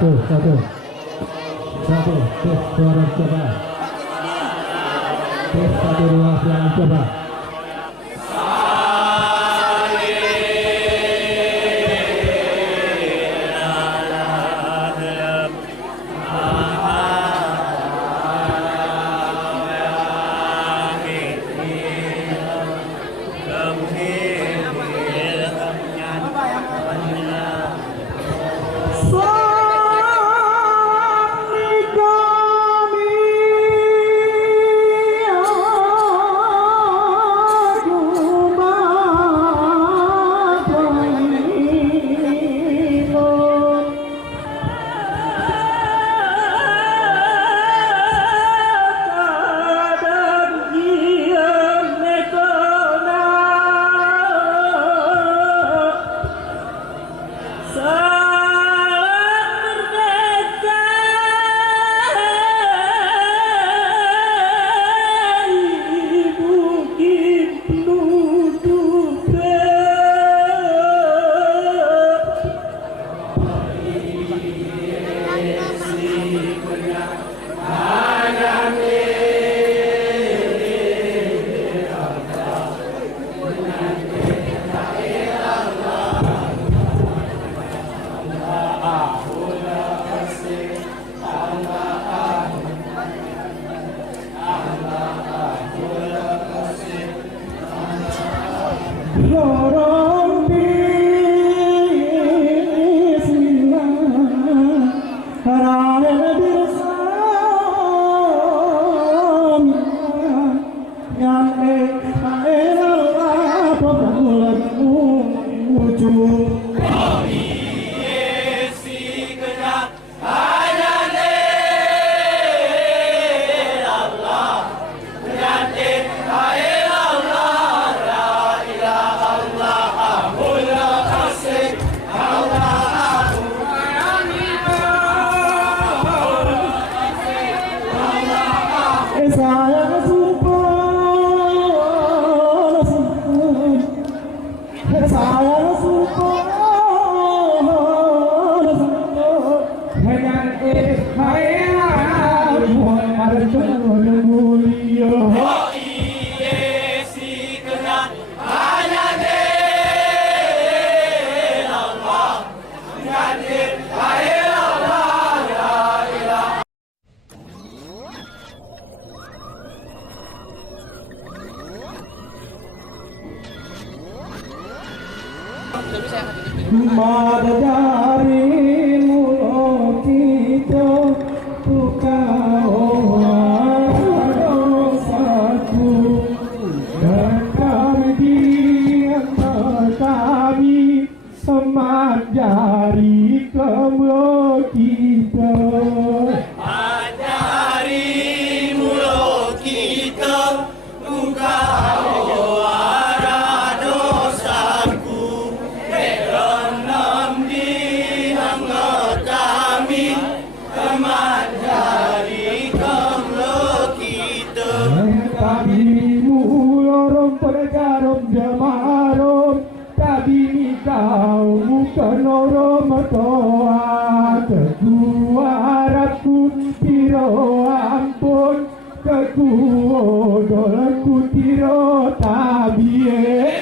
tes suara coba, tes 1 2 silakan coba. Madari mulo kita tukau dosaku dan kami antar kami semajari kemlo kita. Ajari mulo kita tukau arah dosaku. Tabimu lorong pergarom jamarom, tabimi kau bukan orang toa. Teguh harapku tiro ampun, teguh dolku tiro tabie.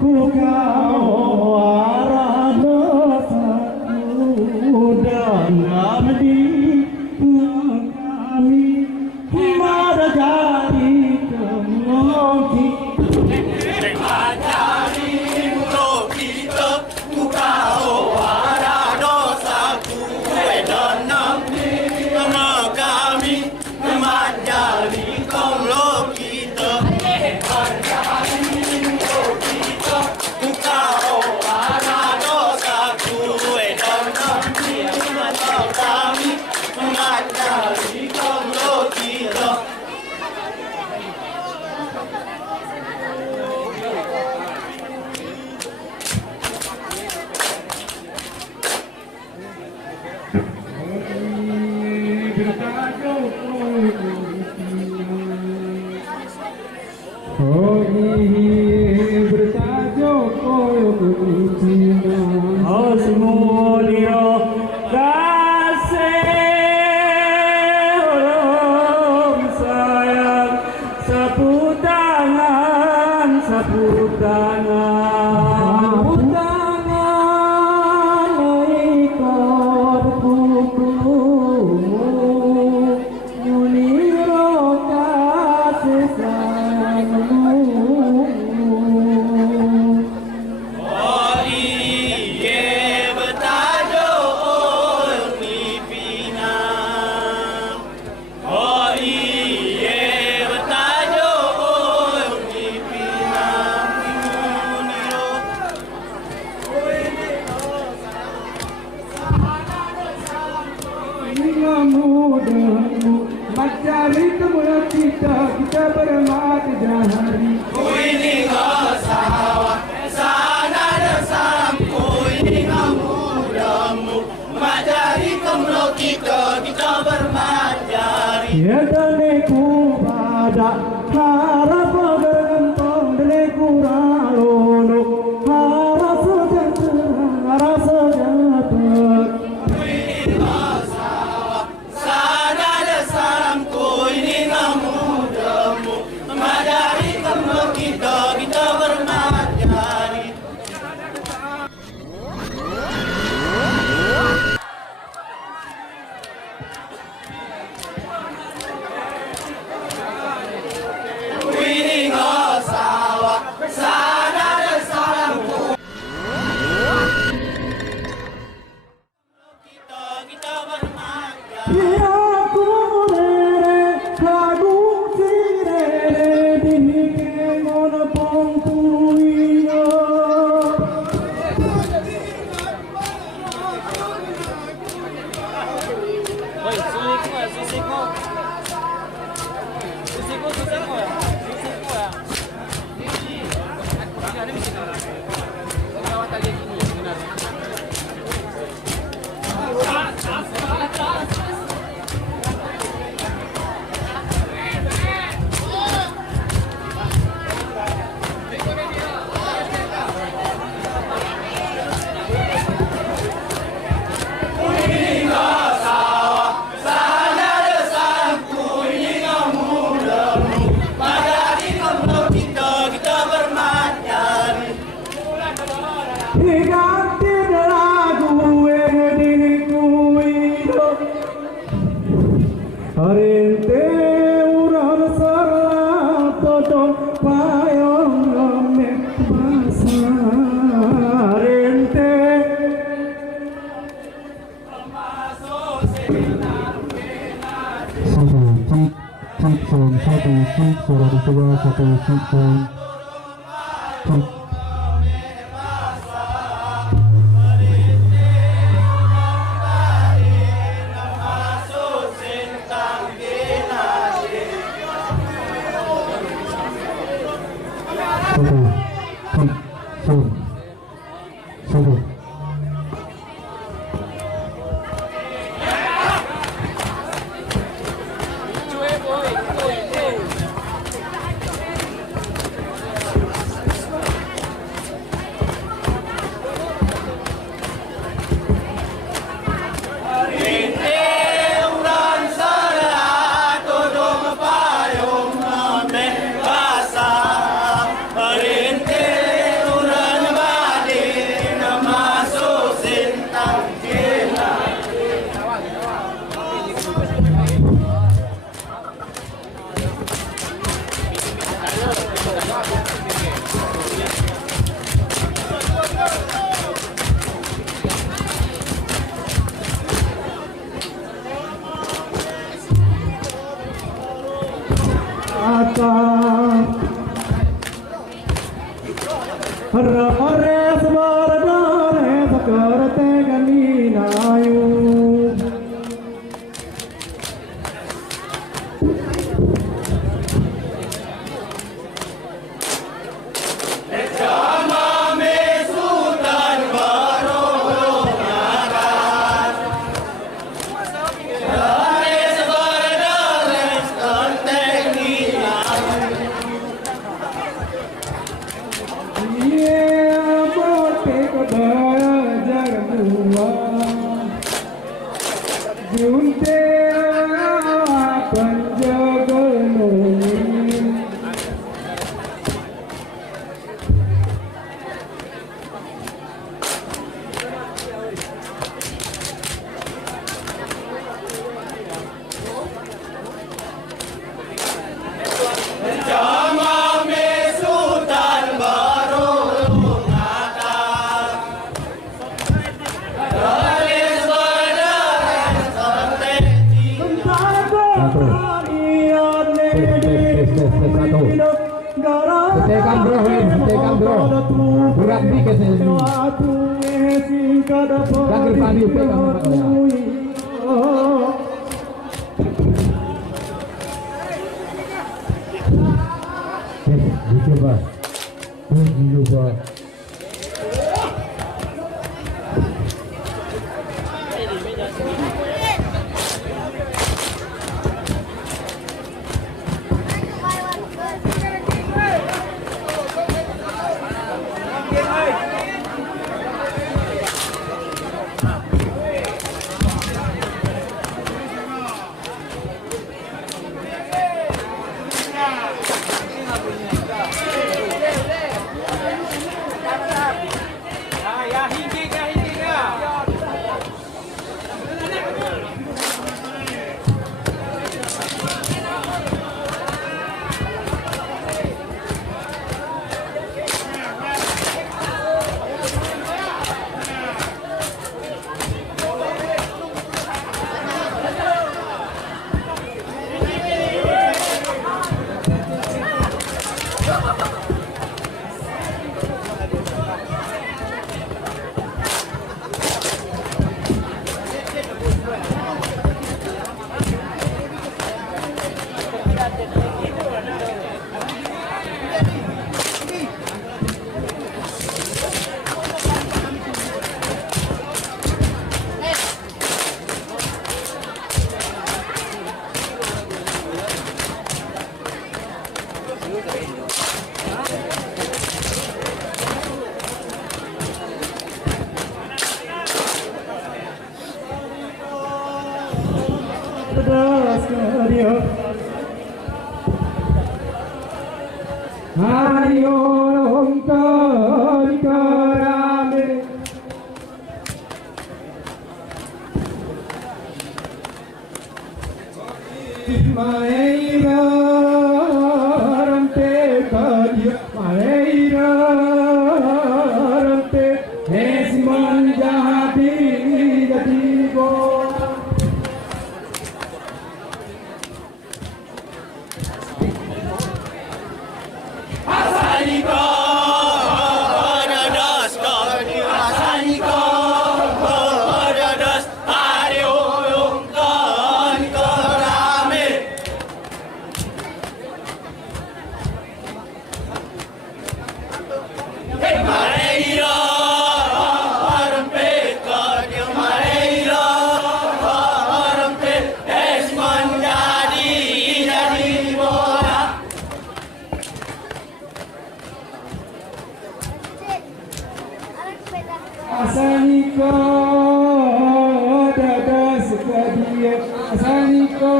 Ku kau bertajuk oh ini bertajuk koyo Cina. Oh semuanya kasih orang sayang sapu tangan ikut kukumu nyuniro kasih sayangmu. Oh iye bertajuk Pipinang. Oh iye bertajuk Pipinang. Mudamu mencari temuan kita bermata jahari. Ini sawah sana desam. Ini mudamu majari kemlo kita bermajari. Ya daleku pada harap bergantong daleku ralono harap sejahtera. Sana desam. Ini mudamu majari kemlo kita bermajari. Ini sawah sana desam. Kita bermajari. Ya aku rere lagu sirere dihike mono pongkuino. Diganti lagu dikuino Arente uran saratoto payong ame basa Arente satu cik suara dicoba satu cik cik. Satu. Ramare smaradare sakarate ganinayu Sultan junte penjaga nongin Jama me Sultan baru ngata Garis berdarah tertenti Setekan bro, setekan bro. Berat nih ke sini. Langgar pandi pegang dicoba. Dicoba. Hari Om Kari Karame Maera Rampe Kari Maera Rampe Esman Jadi Jadi Bo Hasaniko Adadas Kani Hasaniko Adadas Hari Om Kani Karame Mareira Rampe Kani Mareira Rampe Esman Jadi Jadi Bola Asaniko dadas kadia Asaniko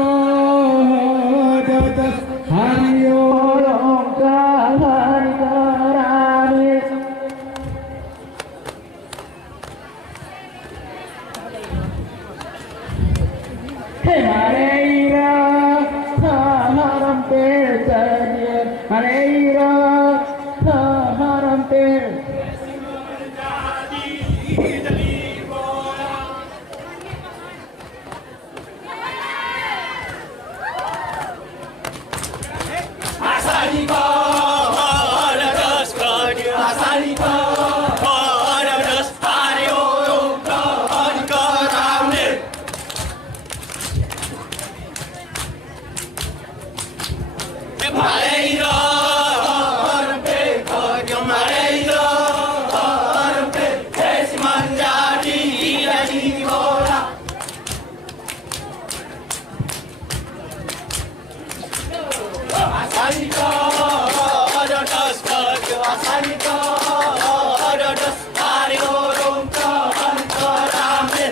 dadas hari Om Kari Karame Mareira Harampe kadia Mareira Harampe Hasaniko Adadas Kani Hasaniko Adadas Hari Om Kani Karame Mareira Rampe Kani Mareira Rampe Esman Jadi Jadi Bola Hasaniko Adadas Kani Hasaniko Adadas Hari Om Kani Karame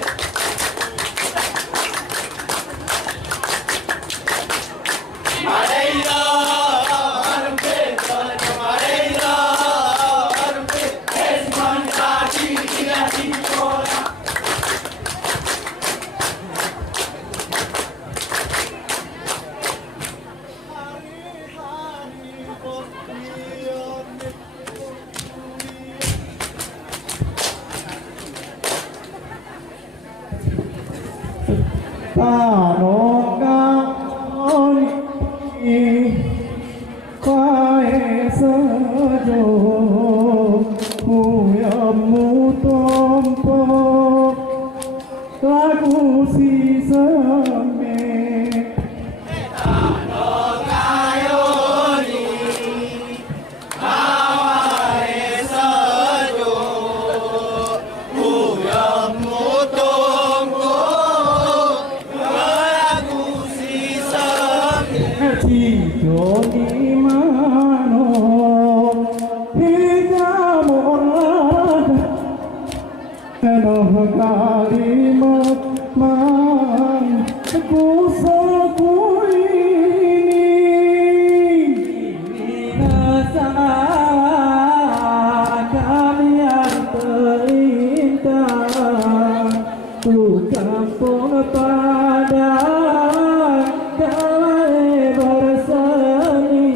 lagu si seme kalimat man ku ini kami yang terindah ku campur pada damai berseni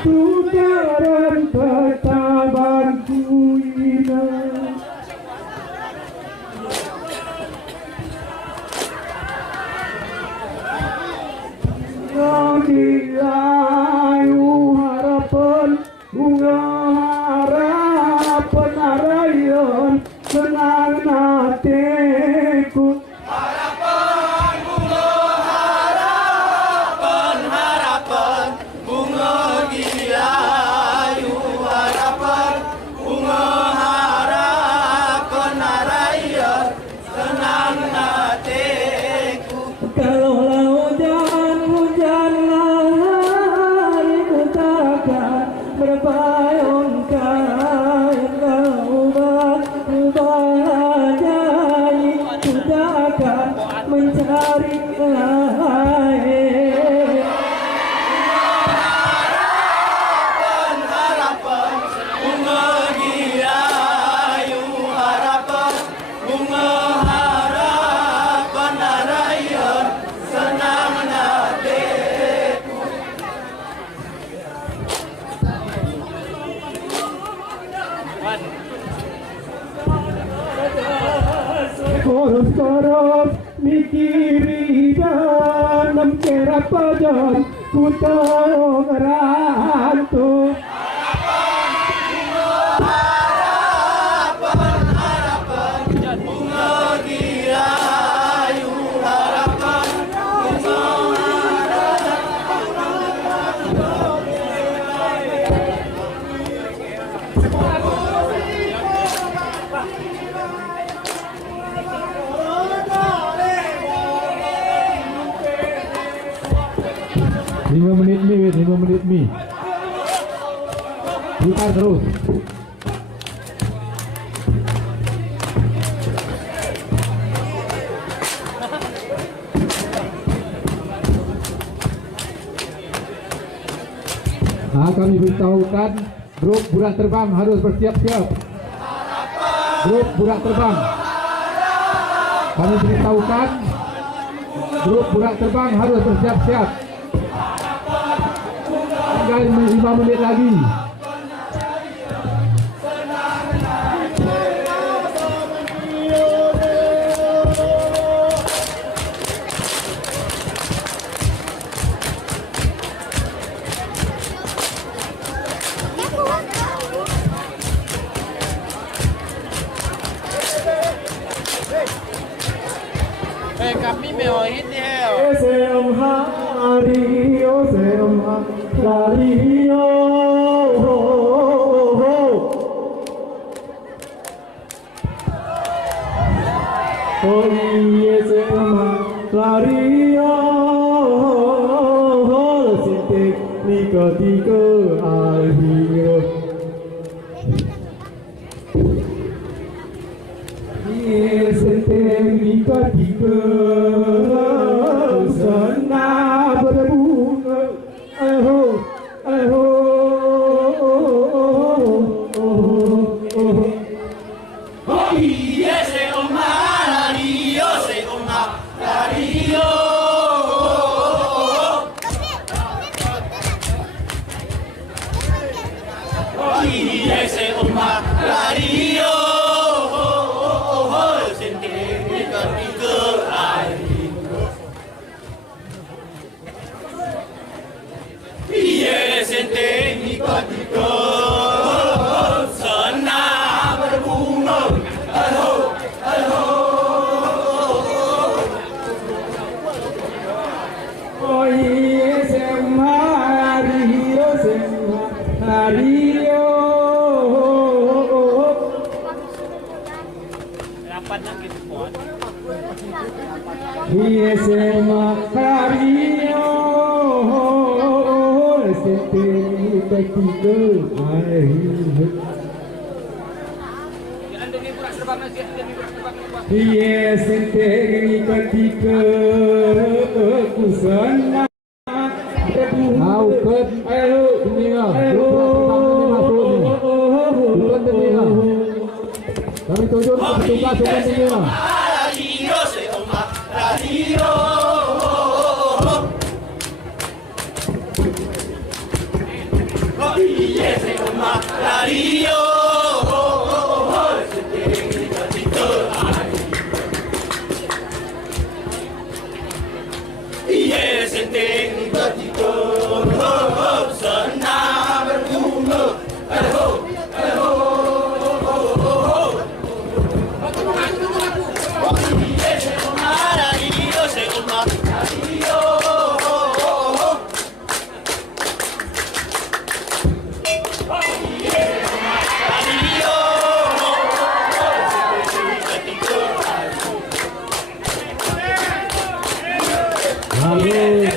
Tukaran pertabanku indah Ayu harapan bunga harapan arayan senang hatiku mencari lain harapan bunga dirayu harapan bunga harapan arayan senang hatiku koros pajan kutung rantu. Lima menit mi. Putar terus. Kami beritahukan grup burak terbang harus bersiap-siap. Grup burak terbang. Kami beritahukan grup burak terbang harus bersiap-siap. Tinggal 5 menit lagi. Kami mewahin dia. Sem hari sem hari oh yes Maria sinte nikotiko ahiro yes sinte nikotiko sana berbunga Yes, ketika kusana Au ke dunia. Bukan dunia. Kami tunjuk petugas bukan dunia.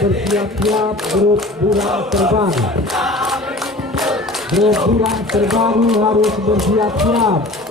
Bersiap-siap grup burak terbang. Grup burak terbang harus bersiap-siap.